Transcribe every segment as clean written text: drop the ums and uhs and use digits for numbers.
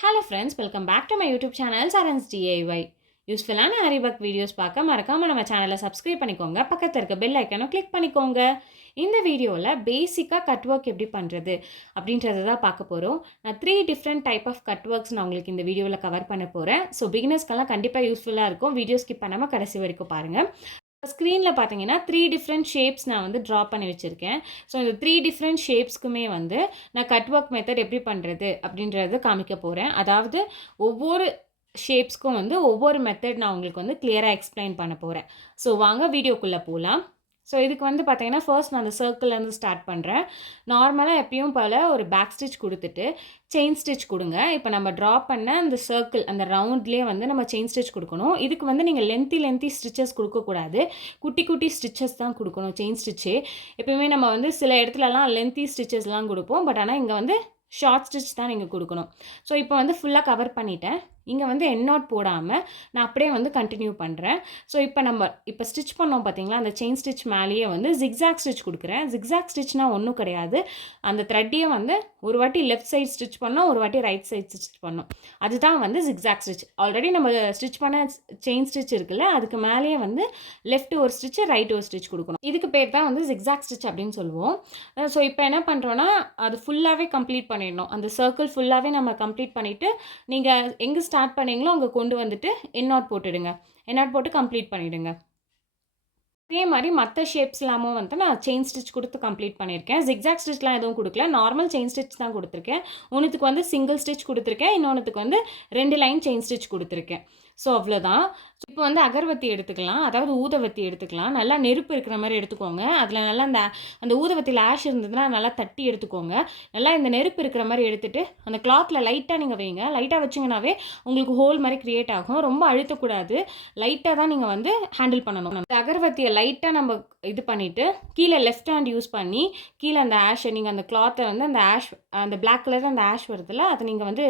Hello friends, welcome back to my YouTube channel Saran's DIY. யூஸ்ஃபுல்லான Aariwork videos பார்க்க மறக்காம நம்ம சேனலை சப்ஸ்கிரைப் பண்ணிக்கோங்க. பக்கத்துல இருக்க பெல் ஐக்கானை கிளிக் பண்ணிக்கோங்க. இந்த வீடியோவில் பேசிக்காக கட் ஒர்க் எப்படி பண்ணுறது அப்படின்றத தான் பார்க்க போகிறோம். நான் 3 different type of cut works நான் உங்களுக்கு இந்த வீடியோவில் கவர் பண்ண போகிறேன். ஸோ பிகினர்ஸ்க்கெல்லாம் கண்டிப்பாக யூஸ்ஃபுல்லாக இருக்கும். வீடியோ ஸ்கிப் பண்ணாமல் கடைசி வரைக்கும் பாருங்கள். ஸ்க்ரீனில் பார்த்தீங்கன்னா 3 டிஃப்ரெண்ட் ஷேப்ஸ் நான் வந்து ட்ரா பண்ணி வச்சுருக்கேன். ஸோ இந்த 3 டிஃப்ரெண்ட் ஷேப்ஸ்க்குமே வந்து நான் கட் ஒர்க் மெத்தட் எப்படி பண்ணுறது அப்படின்றத காமிக்க போகிறேன். அதாவது ஒவ்வொரு ஷேப்ஸ்க்கும் வந்து ஒவ்வொரு மெத்தட் நான் உங்களுக்கு வந்து கிளியராக எக்ஸ்பிளைன் பண்ண போகிறேன். ஸோ வாங்க வீடியோக்குள்ளே போகலாம். ஸோ இதுக்கு வந்து பார்த்தீங்கன்னா ஃபர்ஸ்ட் நான் அந்த சர்க்கிள்லேருந்து ஸ்டார்ட் பண்ணுறேன். நார்மலாக எப்பயும் போல் ஒரு பேக் ஸ்டிச் கொடுத்துட்டு செயின் ஸ்டிச் கொடுங்க. இப்போ நம்ம ட்ரா பண்ண அந்த சர்க்கிள் அந்த ரவுண்ட்லேயே வந்து நம்ம செயின் ஸ்டிச் கொடுக்கணும். இதுக்கு வந்து நீங்கள் லென்த்தி ஸ்டிச்சஸ் கொடுக்கக்கூடாது. குட்டி குட்டி ஸ்டிச்சஸ் தான் கொடுக்கணும் செயின் ஸ்டிச்சு. எப்பயுமே நம்ம வந்து சில இடத்துலலாம் லென்த்தி ஸ்டிச்சஸ்லாம் கொடுப்போம். பட் ஆனால் இங்கே வந்து ஷார்ட் ஸ்டிச் தான் நீங்கள் கொடுக்கணும். ஸோ இப்போ வந்து ஃபுல்லாக கவர் பண்ணிட்டேன். இங்கே வந்து எண்ட் நாட் போடாமல் நான் அப்படியே வந்து கண்டினியூ பண்ணுறேன். ஸோ இப்போ ஸ்டிச் பண்ணோம் பார்த்தீங்களா, அந்த செயின் ஸ்டிச் மேலேயே வந்து ஜிக்ஸாக் ஸ்டிச் கொடுக்குறேன். ஜிக்ஸாக் ஸ்டிச்னால் ஒன்றும் கிடையாது. அந்த த்ரெட்டையே வந்து ஒரு வாட்டி லெஃப்ட் சைட் ஸ்டிச் பண்ணோம், ஒரு வாட்டி ரைட் சைட் ஸ்டிச் பண்ணோம். அதுதான் வந்து ஜிக்ஸாக் ஸ்டிச். ஆல்ரெடி நம்ம ஸ்டிச் பண்ண செயின் ஸ்டிச் இருக்குல்ல, அதுக்கு மேலேயே வந்து லெஃப்ட் ஒரு ஸ்டிச் ரைட் ஒரு ஸ்டிச் கொடுக்கணும். இதுக்கு பேர் தான் வந்து ஜிக்ஸாக் ஸ்டிச் அப்படின்னு சொல்லுவோம். ஸோ இப்போ என்ன பண்ணுறோன்னா அது ஃபுல்லாகவே கம்ப்ளீட் பண்ணிடணும். அந்த சர்க்கிள் ஃபுல்லாகவே நம்ம கம்ப்ளீட் பண்ணிவிட்டு நீங்கள் எங்கே ஸ்டார்ட் பண்ணீங்களோ அங்கே கொண்டு வந்துட்டு எண்ட் நாட் போட்டுடுங்க. எண்ட் நாட் போட்டு கம்ப்ளீட் பண்ணிவிடுங்க. இதே மாதிரி மற்ற ஷேப்ஸ் எல்லாமும் வந்து நான் செயின் ஸ்டிச் கொடுத்து கம்ப்ளீட் பண்ணியிருக்கேன். ஜிக்ஸாக் ஸ்டிச்லாம் எதுவும் கொடுக்கல, நார்மல் செயின் ஸ்டிச் தான் கொடுத்துருக்கேன். ஒன்றுத்துக்கு வந்து சிங்கிள் ஸ்டிச் கொடுத்துருக்கேன், இன்னொன்றுத்துக்கு வந்து 2 லைன் செயின் ஸ்டிச் கொடுத்துருக்கேன். ஸோ அவ்வளோதான். ஸோ இப்போ வந்து அகர்வத்தி எடுத்துக்கலாம், அதாவது ஊதுவத்தி எடுத்துக்கலாம். நல்லா நெருப்பு இருக்கிற மாதிரி எடுத்துக்கோங்க. அதில் நல்லா அந்த ஊதுவத்தியில் ஆஷ் இருந்ததுன்னா நல்லா தட்டி எடுத்துக்கோங்க. நல்லா இந்த நெருப்பு இருக்கிற மாதிரி எடுத்துகிட்டு அந்த கிளாத்தில் லைட்டாக நீங்கள் வைங்க. லைட்டாக வச்சிங்கனாவே உங்களுக்கு ஹோல் மாதிரி க்ரியேட் ஆகும். ரொம்ப அழுத்தக்கூடாது, லைட்டாக தான் நீங்கள் வந்து ஹேண்டில் பண்ணணும். அந்த அகர்வத்தியை லைட்டாக நம்ம இது பண்ணிவிட்டு கீழே லெஃப்ட் ஹேண்ட் யூஸ் பண்ணி கீழே அந்த ஆஷை நீங்கள் அந்த கிளாத்தை வந்து அந்த ஆஷ் அந்த பிளாக் கலர் அந்த ஆஷ் வருதுல அதை நீங்கள் வந்து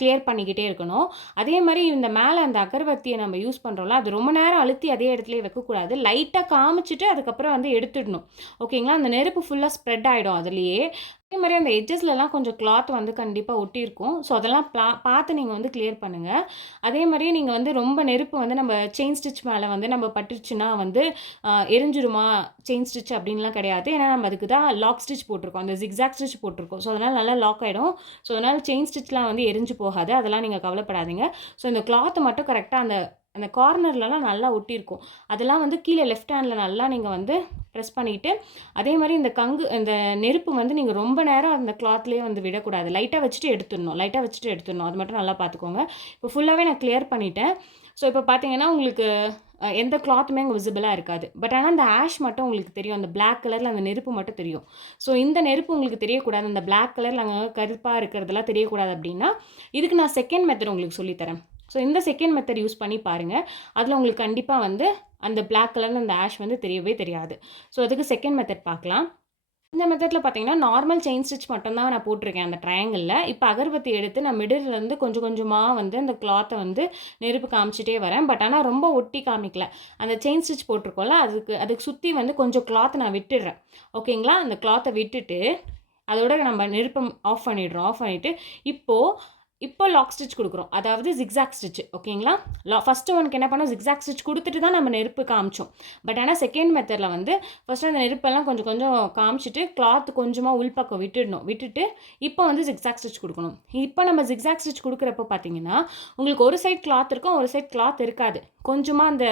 கிளியர் பண்ணிக்கிட்டே இருக்கணும். அதே மாதிரி இந்த மேலே அந்த அகர்வத்தியை நம்ம யூஸ் பண்ணுறோம்ல, அது ரொம்ப நேரம் அழுத்தி அதே இடத்துலையே வைக்கக்கூடாது. லைட்டாக காமிச்சிட்டு அதுக்கப்புறம் வந்து எடுத்துடணும். ஓகேங்களா? அந்த நெருப்பு ஃபுல்லாக ஸ்ப்ரெட் ஆகிடும் அதுலேயே. அதே மாதிரி அந்த எட்ஜஸ்லலாம் கொஞ்சம் கிளாத் வந்து கண்டிப்பாக ஒட்டியிருக்கும். ஸோ அதெல்லாம் பார்த்து நீங்கள் வந்து கிளியர் பண்ணுங்கள். அதே மாதிரியே நீங்கள் வந்து ரொம்ப நெருப்பு வந்து நம்ம செயின் ஸ்டிச் மேலே வந்து நம்ம பட்டுருச்சுன்னா வந்து எரிஞ்சிருமா செயின் ஸ்டிச் அப்படின்லாம் கிடையாது. ஏன்னா நம்ம அதுக்கு தான் லாக் ஸ்டிச் போட்டிருக்கோம், அந்த ஜிக்ஸாக் ஸ்டிச் போட்டிருக்கோம். ஸோ அதனால் நல்லா லாக் ஆகிடும். ஸோ அதனால் செயின் ஸ்டிச்லாம் வந்து எரிஞ்சு போகாது, அதெல்லாம் நீங்கள் கவலைப்படாதீங்க. ஸோ இந்த கிளாத்தை மட்டும் கரெக்டாக அந்த கார்னர்லலாம் நல்லா ஒட்டியிருக்கும். அதெல்லாம் வந்து கீழே லெஃப்ட் ஹேண்டில் நல்லா நீங்கள் வந்து ப்ரெஸ் பண்ணிவிட்டு அதே மாதிரி இந்த நெருப்பு வந்து நீங்கள் ரொம்ப நேரம் அந்த கிளாத்லேயே வந்து விடக்கூடாது. லைட்டாக வச்சுட்டு எடுத்துடணும். அது மட்டும் நல்லா பார்த்துக்கோங்க. இப்போ ஃபுல்லாகவே நான் கிளியர் பண்ணிட்டேன். ஸோ இப்போ பார்த்தீங்கன்னா உங்களுக்கு எந்த கிளாத்துமே அங்கே விசிபிளாக இருக்காது. பட் ஆனால் அந்த ஆஷ் மட்டும் உங்களுக்கு தெரியும், அந்த பிளாக் கலரில் அந்த நெருப்பு மட்டும் தெரியும். ஸோ இந்த நெருப்பு உங்களுக்கு தெரியக்கூடாது, அந்த பிளாக் கலரில் அங்கே கருப்பாக இருக்கிறதெல்லாம் தெரியக்கூடாது. அப்படின்னா இதுக்கு நான் செகண்ட் மெத்தட் உங்களுக்கு சொல்லித்தரேன். ஸோ இந்த செகண்ட் மெத்தட் யூஸ் பண்ணி பாருங்கள். அதில் உங்களுக்கு கண்டிப்பாக வந்து அந்த பிளாக் கலரில் அந்த ஆஷ் வந்து தெரியவே தெரியாது. ஸோ அதுக்கு செகண்ட் மெத்தட் பார்க்கலாம். இந்த மெத்தடில் பார்த்தீங்கன்னா நார்மல் செயின் ஸ்டிச் மட்டும்தான் நான் போட்டிருக்கேன் அந்த ட்ரையாங்கிளில். இப்போ அகர்பத்தி எடுத்து நான் மிடில்லேருந்து கொஞ்சம் கொஞ்சமாக வந்து அந்த கிளாத்தை வந்து நெருப்பு காமிச்சிட்டே வரேன். பட் ஆனால் ரொம்ப ஒட்டி காமிக்கல. அந்த செயின் ஸ்டிச் போட்டிருக்கோம்ல, அதுக்கு சுற்றி வந்து கொஞ்சம் கிளாத்தை நான் விட்டுடுறேன். ஓகேங்களா? அந்த கிளாத்தை விட்டுட்டு அதோட நம்ம நெருப்பை ஆஃப் பண்ணிவிட்டு இப்போ லாக் ஸ்டிச் கொடுக்குறோம், அதாவது ஜிக்ஸாக் ஸ்டிச். ஓகேங்களா? ஃபஸ்ட்டு ஒனுக்கு என்ன பண்ணோம், ஜிக்ஸாக் ஸ்டிச் கொடுத்துட்டு தான் நம்ம நெருப்பு காமிச்சோம். பட் ஆனால் செகண்ட் மெத்தடில் வந்து ஃபஸ்ட்டு அந்த நெருப்பெல்லாம் கொஞ்சம் கொஞ்சம் காமிச்சிட்டு கிளாத் கொஞ்சமாக உள்பக்கம் விட்டுட்டு இப்போ வந்து ஜிக்ஸாக் ஸ்டிச் கொடுக்கணும். இப்போ நம்ம ஜிக்ஸாக் ஸ்டிச் கொடுக்குறப்போ பார்த்தீங்கன்னா உங்களுக்கு ஒரு சைட் கிளாத் இருக்கும், ஒரு சைட் கிளாத் இருக்காது. கொஞ்சமாக அந்த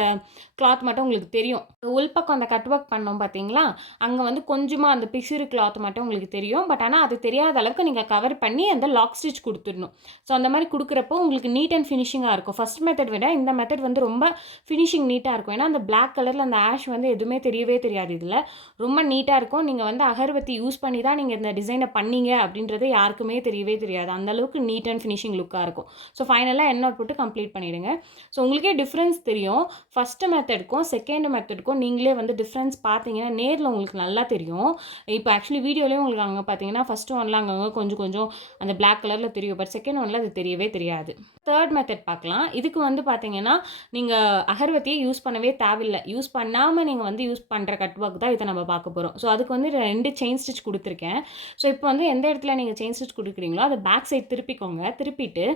கிளாத் மட்டும் உங்களுக்கு தெரியும். உள்பக்கம் அந்த கட் ஒர்க் பண்ணோம் பார்த்தீங்களா, அங்கே வந்து கொஞ்சமாக அந்த பிசிறு கிளாத் மட்டும் உங்களுக்கு தெரியும். பட் ஆனால் அது தெரியாத அளவுக்கு நீங்கள் கவர் பண்ணி அந்த லாக் ஸ்டிச் கொடுத்துடணும். ஸோ அந்த மாதிரி கொடுக்குறப்போ உங்களுக்கு நீட் அண்ட் ஃபினிஷிங்காக இருக்கும். ஃபஸ்ட் மெத்தட் விட இந்த மெத்தட் வந்து ரொம்ப ஃபினிஷிங் நீட்டாக இருக்கும். ஏன்னா அந்த பிளாக் கலரில் அந்த ஆஷ் வந்து எதுவுமே தெரியவே தெரியாது. இதில் ரொம்ப நீட்டாக இருக்கும். நீங்கள் வந்து அகர்வத்தி யூஸ் பண்ணி தான் நீங்கள் இந்த டிசைனை பண்ணீங்க அப்படின்றது யாருக்குமே தெரியவே தெரியாது. அந்தளவுக்கு நீட் அண்ட் ஃபினிஷிங் லுக்காக இருக்கும். ஸோ ஃபைனலாக எண்ட் நோட் போட்டு கம்ப்ளீட் பண்ணிவிடுங்க. ஸோ உங்களுக்கே டிஃப்ரென்ஸ் தெரியும். ஃபஸ்ட்டு மெத்தடுக்கும் செகண்ட் மெத்தடுக்கும் நீங்களே வந்து டிஃப்ரென்ஸ் பார்த்தீங்கன்னா நேரில் உங்களுக்கு நல்லா தெரியும். இப்போ ஆக்சுவலி வீடியோலேயே உங்களுக்கு அங்கே பார்த்தீங்கன்னா ஃபஸ்ட்டு ஒன்ல அங்கங்கே கொஞ்சம் அந்த பிளாக் கலரில் தெரியும். பட் செகண்ட் ஒன் பண்ணல அது தெரியவே தெரியாது. தேர்ட் மெத்தட் பார்க்கலாம். இதுக்கு வந்து பார்த்தீங்கன்னா, நீங்க அகர்பத்தியே யூஸ் பண்ணவே தேவையில்ல. யூஸ் பண்ணாம நீங்க வந்து யூஸ் பண்ற கட் ஒர்க் தான் இத நம்ம பார்க்க போறோம். ஸோ அதுக்கு வந்து 2 செயின் ஸ்டிச் குடுத்துருக்கேன். ஸோ இப்போ வந்து எந்த இடத்துல நீங்க செயின் ஸ்டிச் குடுக்குறீங்களோ, அத பேக் சைட் திருப்பிக்கோங்க. திருப்பிட்டு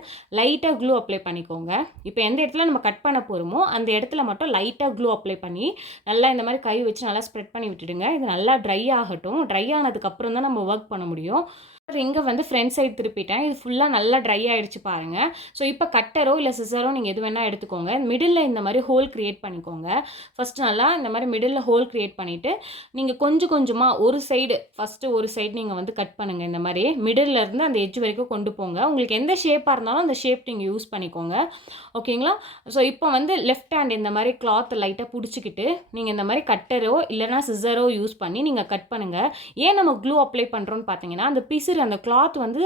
லைட்டா க்ளூ அப்ளை பண்ணிக்கோங்க. இப்போ எந்த இடத்துல நம்ம கட் பண்ண போறோமோ, அந்த இடத்துல மட்டும் லைட்டா க்ளூ அப்ளை பண்ணி, நல்லா இந்த மாரி கை வச்சு நல்லா ஸ்ப்ரெட் பண்ணி விட்டுடுங்க. இது நல்லா ட்ரை ஆகட்டும். ட்ரை ஆனதுக்கப்புறம் தான் நம்ம ஒர்க் பண்ண முடியும். ரிங்க வந்து ஃப்ரண்ட் சைடு திருப்பிட்டேன். இது ஃபுல்லா நல்லா ட்ரை ஆயிடுச்சு பாருங்க. ஸோ இப்போ கட்டரோ இல்ல சிசரோ நீங்க எது வேணா எடுத்துக்கோங்க. மிடில்ல இந்த மாரி ஹோல் கிரியேட் பண்ணிக்கோங்க. ஃபர்ஸ்ட் நல்லா இந்த மாரி மிடில்ல ஹோல் கிரியேட் பண்ணிட்டு, நீங்க கொஞ்சம் கொஞ்சமா ஒரு சைடு ஃபர்ஸ்ட் ஒரு சைடு நீங்க வந்து கட் பண்ணுங்க. இந்த மாரி மிடில்ல இருந்து அந்த எட்ஜ் வரைக்கும் கொண்டு போங்க. உங்களுக்கு எந்த ஷேப்பா இருந்தாலும் அந்த ஷேப் நீங்க யூஸ் பண்ணிக்கோங்க. ஓகேங்களா? ஸோ இப்போ வந்து லெஃப்ட் ஹேண்ட் இந்த மாரி கிளாத் லைட்டா புடிச்சுக்கிட்டு, நீங்க இந்த மாரி கட்டரோ இல்லனா சிசரோ யூஸ் பண்ணி நீங்க கட் பண்ணுங்க. ஏன் நம்ம க்ளூ அப்ளை பண்றோம்னு பார்த்தீங்கன்னா, அந்த பிசிறு அந்த கிளாத் வந்து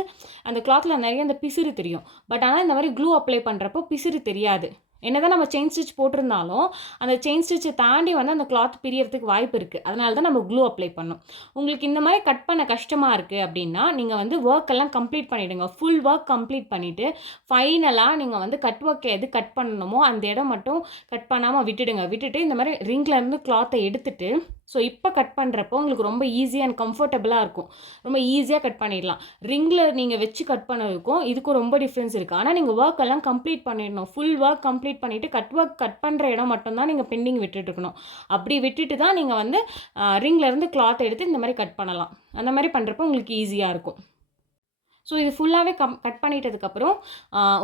அந்த கிளாத்ல நிறைய அந்த பிசிறு தெரியும். பட் ஆனா இந்த மாரி க்ளூ அப்ளை பண்றப்போ பிசிறு தெரியாது. என்னதான் நம்ம செயின் ஸ்டிச் போட்டிருந்தாலும், அந்த செயின் ஸ்டிச்சை தாண்டி வந்து அந்த கிளாத் பிரியறதுக்கு வாய்ப்பு இருக்கு. அதனால தான் நம்ம க்ளூ அப்ளை பண்ணோம். உங்களுக்கு இந்த மாரி கட் பண்ண கஷ்டமா இருக்கு அப்படின்னா, நீங்க வந்து வொர்க் எல்லாம் கம்ப்ளீட் பண்ணிடுங்க. ஃபுல் வொர்க் கம்ப்ளீட் பண்ணிட்டு, ஃபைனலா நீங்க வந்து கட் வொர்க் எது கட் பண்ணணுமோ அந்த இடம் மட்டும் கட் பண்ணாம விட்டுடுங்க. விட்டுட்டு இந்த மாரி ரிங்ல இருந்து கிளாத்தை எடுத்துட்டு, ஸோ இப்போ கட் பண்ணுறப்போ உங்களுக்கு ரொம்ப ஈஸி அண்ட் கம்ஃபர்டபுளாக இருக்கும். ரொம்ப ஈஸியாக கட் பண்ணிடலாம். ரிங்கில் நீங்கள் வச்சு கட் பண்ணதுக்கும் இதுக்கும் ரொம்ப டிஃப்ரென்ஸ் இருக்குது. ஆனால் நீங்கள் ஒர்க் எல்லாம் கம்ப்ளீட் பண்ணிடணும். ஃபுல் ஒர்க் கம்ப்ளீட் பண்ணிவிட்டு கட் ஒர்க் கட் பண்ணுற இடம் மட்டும்தான் நீங்கள் பெண்டிங் விட்டுட்டு இருக்கணும். அப்படி விட்டுட்டு தான் நீங்கள் வந்து ரிங்லேருந்து கிளாத் எடுத்து இந்த மாதிரி கட் பண்ணலாம். அந்த மாதிரி பண்ணுறப்போ உங்களுக்கு ஈஸியாக இருக்கும். ஸோ இது ஃபுல்லாகவே கட் பண்ணிட்டதுக்கப்புறம்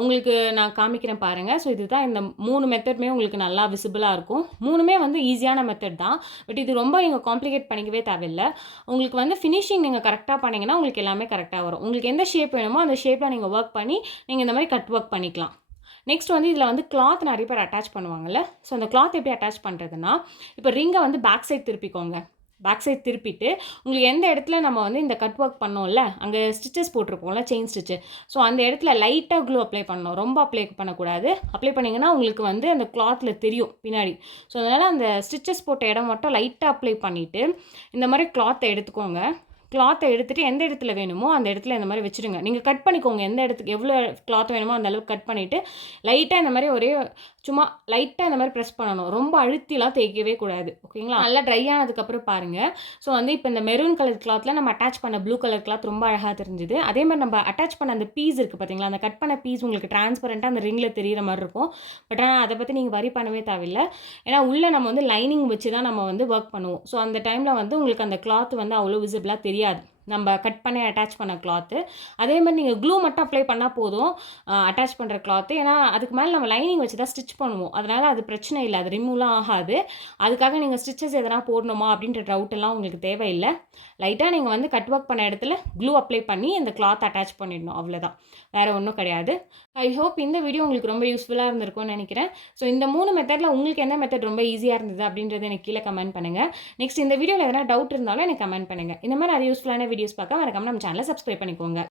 உங்களுக்கு நான் காமிக்கிறேன் பாருங்கள். ஸோ இதுதான் இந்த 3 மெத்தடுமே உங்களுக்கு நல்லா விசிபிளாக இருக்கும். 3மே வந்து ஈஸியான மெத்தட் தான். பட் இது ரொம்ப நீங்கள் காம்ப்ளிகேட் பண்ணிக்கவே தேவையில்லை. உங்களுக்கு வந்து ஃபினிஷிங் நீங்கள் கரெக்டாக பண்ணிங்கன்னா உங்களுக்கு எல்லாமே கரெக்டாக வரும். உங்களுக்கு எந்த ஷேப் வேணுமோ அந்த ஷேப்பில் நீங்கள் ஒர்க் பண்ணி நீங்கள் இந்த மாதிரி கட் ஒர்க் பண்ணிக்கலாம். நெக்ஸ்ட் வந்து இதில் வந்து கிளாத் நிறைய பேர் அட்டாச் பண்ணுவாங்கல்ல. ஸோ அந்த கிளாத் எப்படி அட்டாச் பண்ணுறதுன்னா, இப்போ ரிங்கை வந்து பேக் சைட் திருப்பிக்கோங்க. பேக் சைட் திருப்பிட்டு உங்களுக்கு எந்த இடத்துல நம்ம வந்து இந்த கட் ஒர்க் பண்ணோம்ல, அங்கே ஸ்டிச்சஸ் போட்டிருப்போம்ல செயின் ஸ்டிச்சு. ஸோ அந்த இடத்துல லைட்டாக க்ளூ அப்ளை பண்ணணும். ரொம்ப அப்ளை பண்ணக்கூடாது. அப்ளை பண்ணிங்கன்னா உங்களுக்கு வந்து அந்த கிளாத்தில் தெரியும் பின்னாடி. ஸோ அதனால் அந்த ஸ்டிச்சஸ் போட்ட இடம் மட்டும் லைட்டாக அப்ளை பண்ணிவிட்டு இந்த மாதிரி கிளாத்தை எடுத்துக்கோங்க. கிளாத்தை எடுத்துகிட்டு எந்த இடத்துல வேணுமோ அந்த இடத்துல இந்த மாதிரி வச்சுடுங்க. நீங்கள் கட் பண்ணிக்கோங்க. எந்த இடத்துக்கு எவ்வளோ கிளாத் வேணுமோ அந்த அளவுக்கு கட் பண்ணிவிட்டு லைட்டாக இந்த மாதிரி ஒரே சும்மா லைட்டாக இந்த மாதிரி ப்ரெஸ் பண்ணணும். ரொம்ப அழுத்திலாம் தேய்க்கவே கூடாது. ஓகேங்களா? நல்லா ட்ரை ஆனதுக்கப்புறம் பாருங்கள். ஸோ வந்து இப்போ இந்த மெரூன் கலர் கிளாத்தில் நம்ம அட்டாச் பண்ண ப்ளூ கலர் கிளாத் ரொம்ப அழகாக தெரிஞ்சுது. அதே மாதிரி நம்ம அட்டாச் பண்ண அந்த பீஸ் இருக்குது பார்த்தீங்களா, அந்த கட் பண்ண பீஸ் உங்களுக்கு டிரான்ஸ்பரண்ட்டாக அந்த ரிங்கில் தெரிகிற மாதிரி இருக்கும். பட் ஆனால் அதை பற்றி நீங்கள் வரி பண்ணவே தேவையில்லை. ஏன்னா உள்ளே நம்ம வந்து லைனிங் வச்சு தான் நம்ம வந்து ஒர்க் பண்ணுவோம். ஸோ அந்த டைமில் வந்து உங்களுக்கு அந்த கிளாத் வந்து அவ்வளோ விசிபிளாக தெரியாது. நம்ம கட் பண்ணி அட்டாச் பண்ண கிளாத்து. அதே மாதிரி நீங்கள் க்ளூ மட்டும் அப்ளை பண்ணால் போதும் அட்டாச் பண்ணுற கிளாத்து. ஏன்னா அதுக்கு மேலே நம்ம லைனிங் வச்சு தான் ஸ்டிச் பண்ணுவோம். அதனால் அது பிரச்சனை இல்லை. அது ரிமூவ்லாம் ஆகாது. அதுக்காக நீங்கள் ஸ்டிச்சஸ் எதனா போடணுமா அப்படின்ற டவுட் எல்லாம் உங்களுக்கு தேவையில்லை. லைட்டாக நீங்கள் வந்து கட் ஒர்க் பண்ண இடத்துல க்ளூ அப்ளை பண்ணி இந்த கிளாத் அட்டாச் பண்ணிடணும். அவ்வளோதான், வேறு ஒன்றும் கிடையாது. ஐ ஹோப் இந்த வீடியோ உங்களுக்கு ரொம்ப யூஸ்ஃபுல்லாக இருந்திருக்கும்னு நினைக்கிறேன். ஸோ இந்த 3 மெத்தடில் உங்களுக்கு எந்த மெத்தட் ரொம்ப ஈஸியாக இருந்தது அப்படின்றத எனக்கு கீழே கமெண்ட் பண்ணுங்கள். நெக்ஸ்ட் இந்த வீடியோவில் எதனா டவுட் இருந்தாலும் எனக்கு கமெண்ட் பண்ணுங்கள். இந்த மாதிரி அது யூஸ்ஃபுல்லான வீடியோஸ் பார்க்க மறக்காம நம்ம சேனலை சப்ஸ்கிரைப் பண்ணிக்கோங்க.